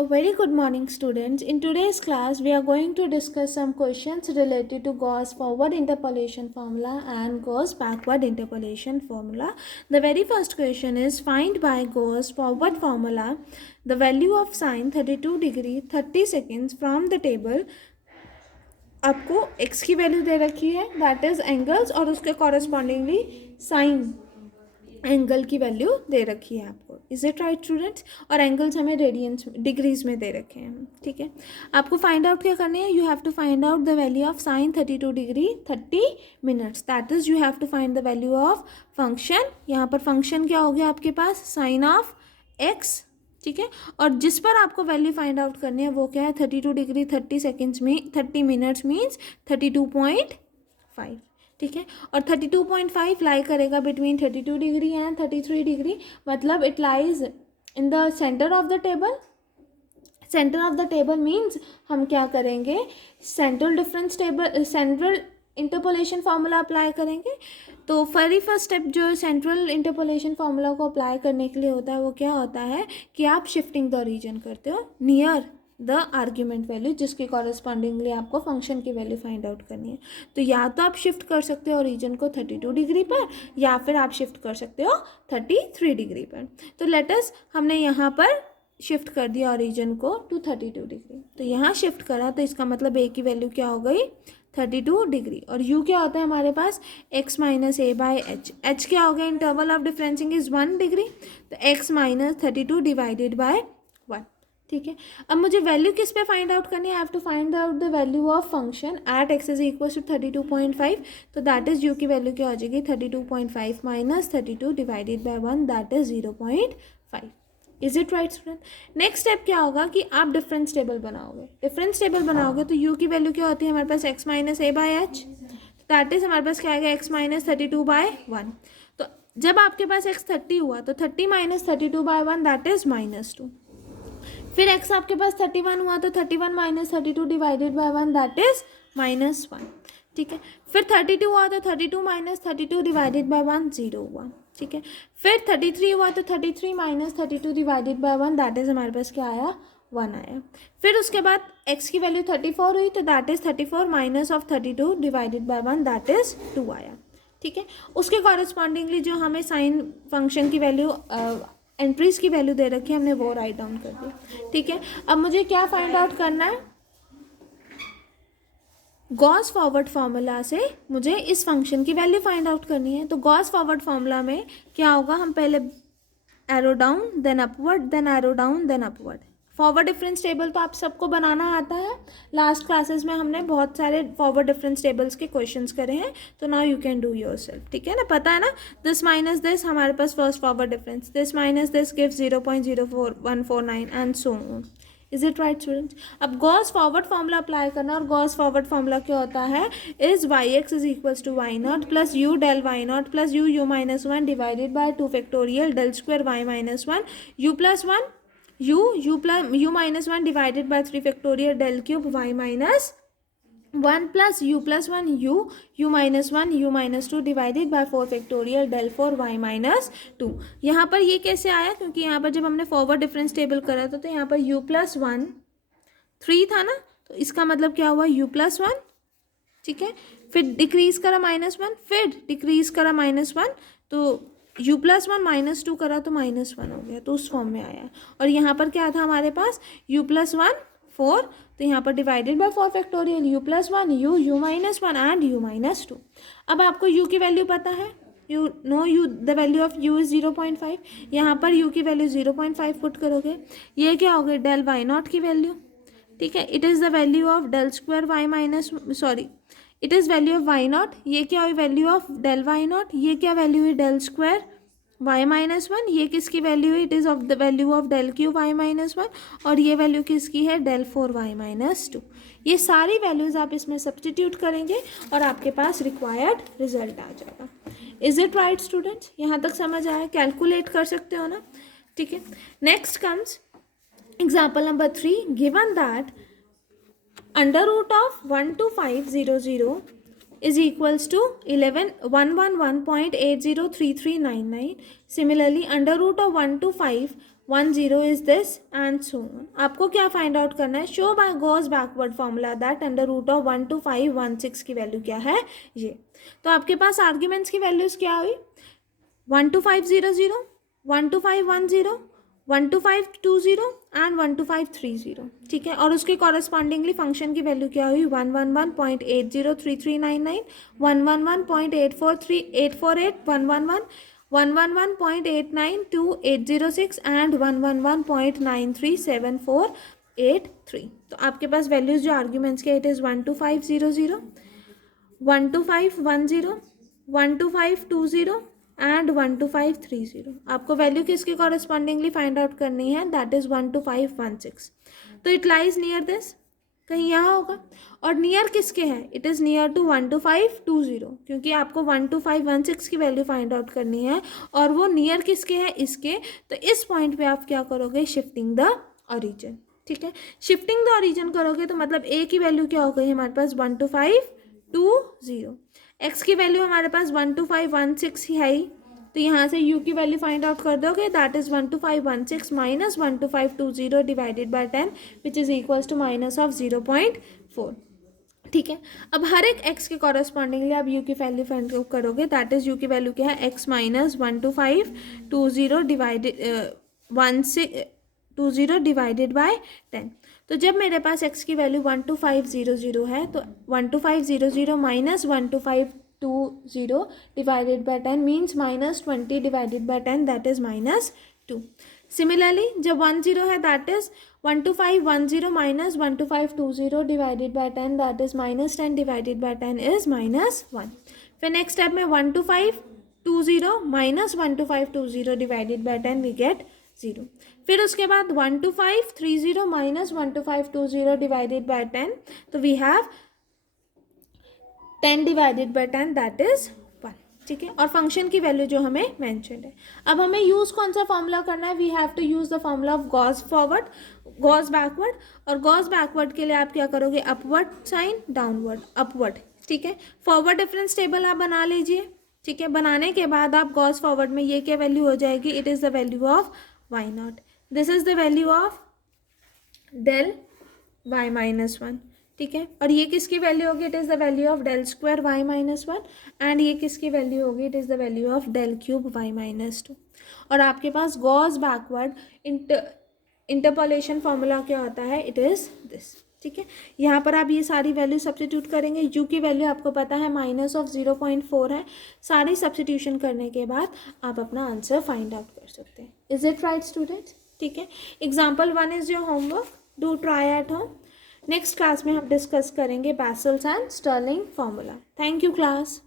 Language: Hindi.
A very good morning, students. In today's class, we are going to discuss some questions related to Gauss forward interpolation formula and Gauss backward interpolation formula. The very first question is, find by Gauss forward formula the value of sine 32 degree 30 seconds from the table. आपको x की वैल्यू दे रखी है, दैट इज एंगल्स, और उसके कॉरेस्पॉन्डिंगली साइन एंगल की वैल्यू दे रखी है आपको. Is it right students? और एंगल्स हमें रेडियंस डिग्रीज में दे रखे हैं. ठीक है, आपको फाइंड आउट क्या करनी है? You have to find out the value of sine 32 degree 30 minutes. That is you have to find the value of function. यहाँ पर फंक्शन क्या हो गया आपके पास? Sign of x. ठीक है, और जिस पर आपको वैल्यू फाइंड आउट करनी है वो क्या है? 32 डिग्री 30 सेकेंड्स में 30 मिनट्स मीन्स 32.5. ठीक है, और 32.5 लाई करेगा बिटवीन 32 डिग्री एंड 33 डिग्री, मतलब it lies in the centre of the table. Centre of the table means हम क्या करेंगे? Central difference table, central interpolation formula apply करेंगे. तो वेरी फर्स्ट स्टेप जो सेंट्रल इंटरपोलेशन फार्मूला को अप्लाई करने के लिए होता है वो क्या होता है कि आप शिफ्टिंग द रीजन करते हो नियर द आर्ग्यूमेंट वैल्यू, जिसके कॉरेस्पॉन्डिंगली आपको फंक्शन की वैल्यू फाइंड आउट करनी है. तो या तो आप शिफ्ट कर सकते हो रीजन को 32 डिग्री पर, या फिर आप शिफ्ट कर सकते हो 33 डिग्री पर. तो लेट अस, हमने यहाँ पर शिफ्ट कर दिया रीजन को टू 32 डिग्री. तो यहाँ शिफ्ट करा तो इसका मतलब ए की वैल्यू क्या हो गई? 32 डिग्री. और u क्या होता है हमारे पास? x minus a by h. H क्या हो गया? Interval of differencing is 1 degree. तो x माइनस 32 डिवाइडेड बाय 1. ठीक है, अब मुझे वैल्यू किस पे फाइंड आउट करनी है? I have to find out the value of function at x is equal to 32.5. तो दैट इज u की वैल्यू क्या हो जाएगी? 32.5 minus 32 divided by 1, that is 0.5. Is it right student? Next step क्या होगा कि आप डिफरेंस टेबल बनाओगे. डिफरेंस टेबल बनाओगे तो u की वैल्यू क्या होती है हमारे पास? x minus a by h. That is हमारे पास क्या आएगा? x minus 32 by 1. तो जब आपके पास x 30 हुआ तो 30 माइनस 32 बाय 1, दैट इज -2. फिर x आपके पास 31 हुआ तो 31 minus 32 divided by 1, that is -1. ठीक है, फिर 32 हुआ तो 32 माइनस 32 डिवाइडेड बाय 1, 0 हुआ. ठीक है, फिर 33 हुआ तो 33 minus 32 divided by 1, that is हमारे पास क्या आया? 1 आया. फिर उसके बाद x की वैल्यू 34 हुई तो that is 34 minus of 32 divided by 1, that is 2 आया. ठीक है, उसके कॉरेस्पॉन्डिंगली जो हमें साइन फंक्शन की वैल्यू एंट्रीज की वैल्यू दे रखी है हमने वो राइट डाउन कर दी. ठीक है, अब मुझे क्या फाइंड आउट करना है? गॉस फॉरवर्ड फार्मूला से मुझे इस फंक्शन की वैल्यू फाइंड आउट करनी है. तो गॉस फॉरवर्ड फार्मूला में क्या होगा? हम पहले arrow down then upward then arrow down then upward. Forward difference table तो आप सबको बनाना आता है. लास्ट क्लासेस में हमने बहुत सारे फॉरवर्ड डिफरेंस टेबल्स के क्वेश्चंस करे हैं. तो now you can do yourself. ठीक है ना, पता है ना? दिस माइनस दिस हमारे पास first forward difference, this minus this gives 0.04149 and so on. Is it right students? अब गॉस फॉरवर्ड फॉर्मूला अप्लाई करना, और गॉस फॉरवर्ड फॉर्मूला क्या होता है? Is y x is equals to y nought plus u del y nought plus u minus 1 divided by 2 factorial del square y minus 1 u plus 1 u minus 1 divided by 3 factorial del cube y minus 1 plus u u minus 1 u minus 2 divided by 4 factorial del 4 y minus 2. यहाँ पर ये कैसे आया? क्योंकि यहाँ पर जब हमने फॉरवर्ड डिफरेंस टेबल करा था तो यहाँ पर u प्लस 1 3 था ना, तो इसका मतलब क्या हुआ? u plus 1. ठीक है, फिर डिक्रीज करा -1, फिर डिक्रीज करा -1, तो u प्लस 1 -2 करा तो -1 हो गया. तो उस फॉर्म में आया. और यहाँ पर क्या था हमारे पास? u प्लस 1 4, तो यहाँ पर divided by 4 factorial u plus 1 u minus 1 and u minus 2. अब आपको u की वैल्यू पता है, you know you the value of u is 0.5. यहाँ पर u की वैल्यू 0.5 पुट करोगे. ये क्या हो गई? डेल वाई नॉट की वैल्यू. ठीक है, it is the value of del square y minus, sorry, it is value of y naught. ये क्या हुई? Value of del y naught. ये क्या वैल्यू है? Del square y minus 1. ये किसकी वैल्यू है? It is of the value of del cube y minus 1. और ये वैल्यू किसकी है? Del 4 y minus 2. ये सारी वैल्यूज़ आप इसमें सब्सटीट्यूट करेंगे और आपके पास रिक्वायर्ड रिजल्ट आ जाएगा. Is it right students? यहाँ तक समझ आया? कैलकुलेट कर सकते हो ना? ठीक है, next comes example number 3. Given that under root of 12500 is equals to 111.803399. Similarly, under root of 1 to 5 1 0 is this and so on. आपको क्या फाइंड आउट करना है, show by Gauss backward formula that under root of 1 2 5 1 6 की वैल्यू क्या है ये। तो आपके पास आर्ग्यूमेंट्स की वैल्यूज क्या हुई, 1 2 5 0 0, 1 2 5 1 0, 1 2 5 2 0 एंड 1 2 5 3 0, ठीक है। और उसके कॉरस्पॉन्डिंगली फंक्शन की वैल्यू क्या हुई, 111.803399, 111.843848, 111.892806 एंड 111.937483। तो आपके पास वैल्यूज जो आर्ग्यूमेंट्स के, इट इज़ 1 2 5 0 0, 1 2 5 1 0, 1 2 5 2 0 एंड 1 2 5 3 0। आपको वैल्यू किसके कॉरस्पॉन्डिंगली फाइंड आउट करनी है, दैट इज 1 2 5 1 6। तो इट लाइज नियर दिस, कहीं यहाँ होगा। और नियर किसके है, इट इज़ नियर टू 1 2 5 2 0, क्योंकि आपको 1 2 5 1 6 की वैल्यू फाइंड आउट करनी है और वो नियर किसके है, इसके। तो इस पॉइंट पे आप क्या करोगे, शिफ्टिंग द ओरिजिन, ठीक है। शिफ्टिंग द ओरिजिन करोगे तो मतलब ए की वैल्यू क्या हो गई हमारे पास, 1 2 5 2 0। एक्स की वैल्यू हमारे पास 1 2 5 1 6 ही है, तो यहाँ से u की वैल्यू फाइंड आउट कर दोगे, that is 1 2 5 1 6 minus 1 2 5 2 0 divided by 10 which is equals to minus of 0.4, ठीक है। अब हर एक x के कॉरस्पॉन्डिंगली आप u की वैल्यू फाइंड आउट करोगे, दैट इज u की वैल्यू क्या है, x माइनस 1 2 5 2 0 डिवाइडेड 1 से 2 0 डिवाइडेड बाय 10। तो जब मेरे पास x की वैल्यू 1 2 5 0 0 है, तो 1 2 5 0 0 minus 1 2 5 2 0 divided by 10 means minus 20 divided by 10, that is minus 2। Similarly जब 1 0 है, that is 1 2 5 1 0 minus 1 2 5 2 0 divided by 10, that is minus 10 divided by 10 is minus 1। फिर नेक्स्ट स्टेप में 1 2 5 2 0 minus 1 2 5 2 0 divided by 10 we get 0। फिर उसके बाद 1 2 5 3 0 माइनस 1 2 5 2 0 डिवाइडेड बाय 10, तो we have 10 divided by 10 that is 1, ठीक है। और फंक्शन की वैल्यू जो हमें मेंशन्ड है। अब हमें यूज़ कौन सा फॉर्मूला करना है, we have to use the formula of Gauss forward Gauss backward. और गॉस बैकवर्ड के लिए आप क्या करोगे, अपवर्ड साइन डाउनवर्ड अपवर्ड, ठीक है। फॉरवर्ड डिफरेंस टेबल आप बना लीजिए, ठीक है। बनाने के बाद आप गॉस फॉरवर्ड में ये क्या वैल्यू हो जाएगी, it is the value of y naught, this is the value of del y minus 1, ठीक है। और ये किसकी वैल्यू होगी, it is the value of del square y minus 1 and ये किसकी वैल्यू होगी, it is the value of del cube y minus 2। और आपके पास गॉस बैकवर्ड इंटरपोलेशन फॉर्मूला क्या होता है, इट इज़ दिस, ठीक है। यहाँ पर आप ये सारी वैल्यू सब्स्टिट्यूट करेंगे, u की वैल्यू आपको पता है माइनस ऑफ 0.4 है। सारी सब्स्टिट्यूशन करने के बाद आप अपना आंसर फाइंड आउट कर सकते हैं। इज इट राइट स्टूडेंट्स, ठीक है। Example 1 is your homework, do try at home. Next class में हम डिस्कस करेंगे Bessel's and Stirling formula. Thank you class.